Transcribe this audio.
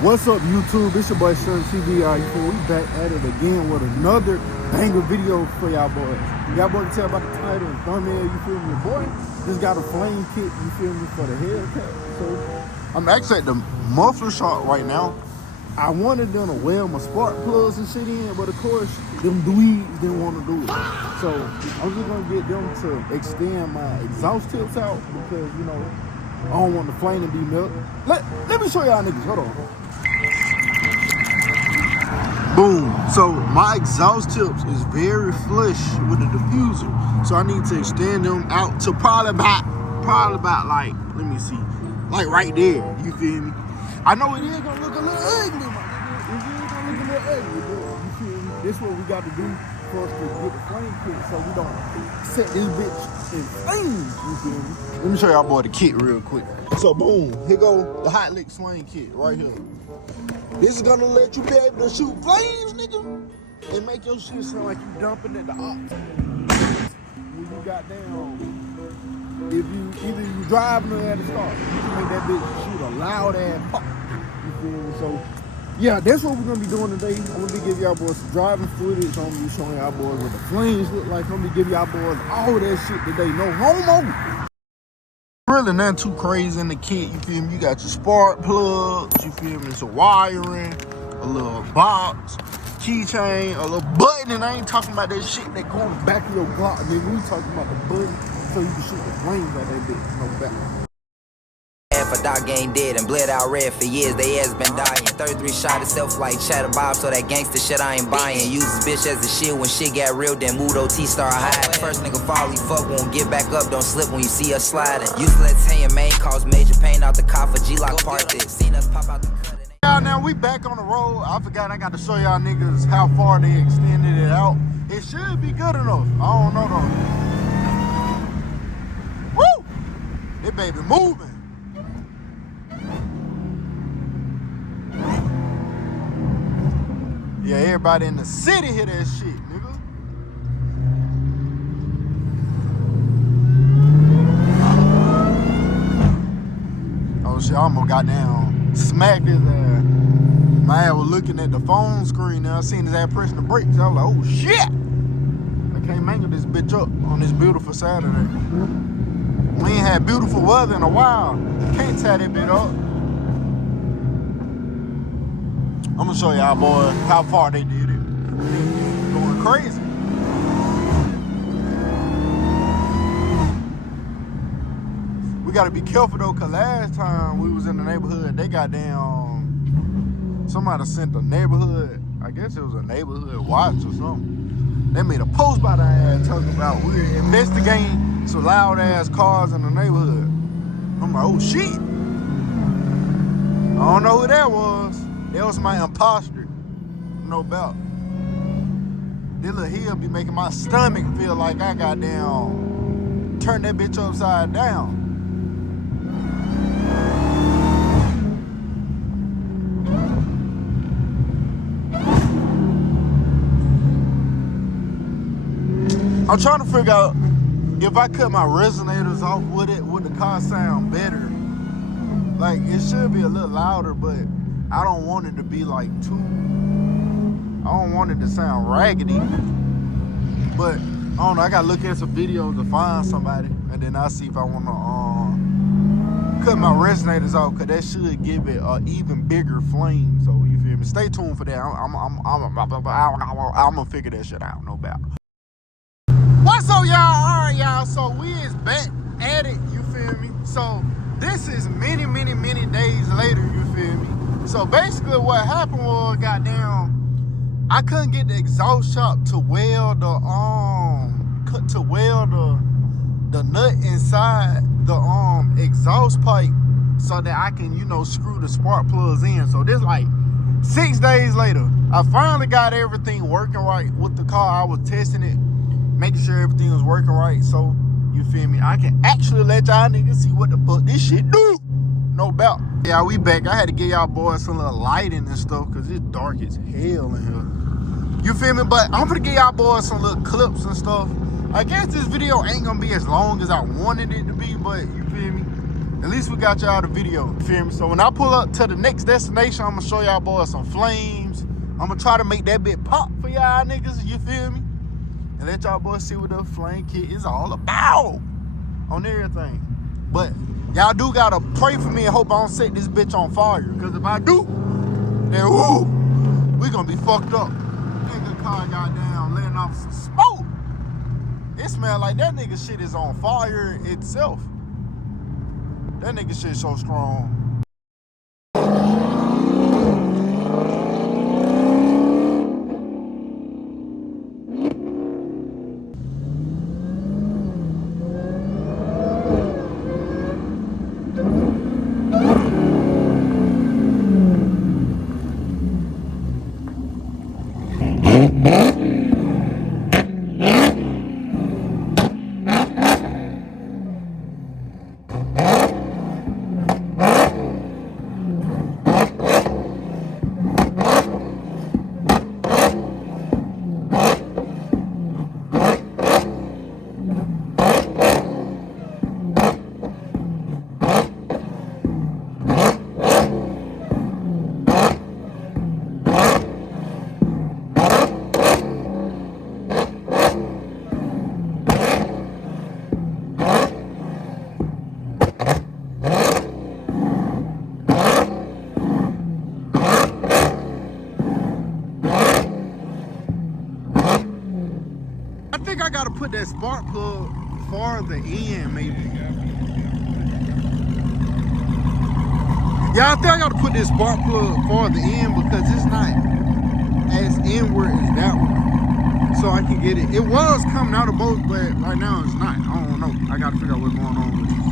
What's up, YouTube? It's your boy Sean TV. We back at it again with another banger video for y'all boys. Y'all boys can tell about the title and thumbnail, you feel me? Your boy just got a flame kit, you feel me, for the Hellcat. So I'm actually at the muffler shop right now. I wanted them to weld my spark plugs and shit in, but of course, them dweebs didn't want to do it. So I'm just gonna get them to extend my exhaust tips out because, you know, I don't want the flame to be melted. Let me show y'all niggas, hold on. Boom. So my exhaust tips is very flush with the diffuser. So I need to extend them out to probably about like, let me see, like right there. You feel me? I know it is gonna look a little ugly, my nigga. It is gonna look a little ugly, but you feel me? This is what we got to do for us to get the flame kit so we don't set this bitch in flames. You feel me? Let me show y'all boy the kit real quick. So boom, here go the hot lick flame kit right here. This is gonna let you be able to shoot flames, nigga, and make your shit sound like you dumping at the ops. When you got down, if you either you driving or at the start, you can make that bitch shoot a loud ass pop. You feel me? So yeah, that's what we're gonna be doing today. I'm gonna be giving y'all boys some driving footage. I'm gonna be showing y'all boys what the flames look like. I'm gonna be giving y'all boys all that shit today. No homo. Really nothing too crazy in the kit, you feel me? You got your spark plugs, you feel me? Some wiring, a little box, keychain, a little button, and I ain't talking about that shit that go on the back of your Glock, nigga. We talking about the button so you can shoot the flames out that bitch, no back. If a dog ain't dead and bled out red for years, they ass been dying. 33 shot itself like Chatter Bob, so that gangsta shit I ain't buying. Use this bitch as the shit when shit got real, then mood OT start hiding. First nigga fall, he fuck, won't get back up, don't slip when you see us sliding. Used to let 10 your main cause major pain out the car for G-Lock part this. Seen us pop out the cut. Y'all, now we back on the road. I forgot I got to show y'all niggas how far they extended it out. It should be good enough. I don't know though. Woo! This baby moving. Yeah, everybody in the city hear that shit, nigga. Oh shit, I almost got down, smacked his ass. My ass was looking at the phone screen and I seen his ass pressing the brakes. I was like, oh shit! I can't mangle this bitch up on this beautiful Saturday. We ain't had beautiful weather in a while. Can't tie that bitch up. I'm gonna show y'all boys how far they did it. Going crazy. We gotta be careful though, cause last time we was in the neighborhood, they got down, somebody sent the neighborhood, I guess it was a neighborhood watch or something. They made a post by the ass talking about we were investigating some loud ass cars in the neighborhood. I'm like, oh shit. I don't know who that was. That was my imposter, no doubt. This little hill be making my stomach feel like I got down, turn that bitch upside down. I'm trying to figure out if I cut my resonators off, would the car sound better? Like, it should be a little louder, but I don't want it to be like I don't want it to sound raggedy. But I don't know, I gotta look at some videos to find somebody, and then I'll see if I wanna cut my resonators off, cause that should give it an even bigger flame. So you feel me? Stay tuned for that. I'm gonna figure that shit out, no doubt. What's up, y'all? Alright, y'all, so we is back at it, you feel me? So this is many days later, you feel me? So basically what happened was, goddamn, I couldn't get the exhaust shop to weld the nut inside the exhaust pipe so that I can, you know, screw the spark plugs in. So this like 6 days later, I finally got everything working right with the car. I was testing it, making sure everything was working right. So you feel me? I can actually let y'all niggas see what the fuck this shit do. No doubt. Yeah, we back. I had to give y'all boys some little lighting and stuff because it's dark as hell in here. You feel me? But I'm gonna give y'all boys some little clips and stuff. I guess this video ain't gonna be as long as I wanted it to be, but you feel me? At least we got y'all the video, you feel me? So when I pull up to the next destination, I'm gonna show y'all boys some flames. I'm gonna try to make that bit pop for y'all niggas, you feel me? And let y'all boys see what the flame kit is all about on everything. But y'all do gotta pray for me and hope I don't set this bitch on fire. Cause if I do, then woo, we gonna be fucked up. Nigga car got down, letting off some smoke. It smell like that nigga shit is on fire itself. That nigga shit so strong. I think I gotta put that spark plug farther in, maybe. Yeah, I think I gotta put this spark plug farther in because it's not as inward as that one. So I can get it. It was coming out of both, but right now it's not. I don't know. I gotta figure out what's going on with it.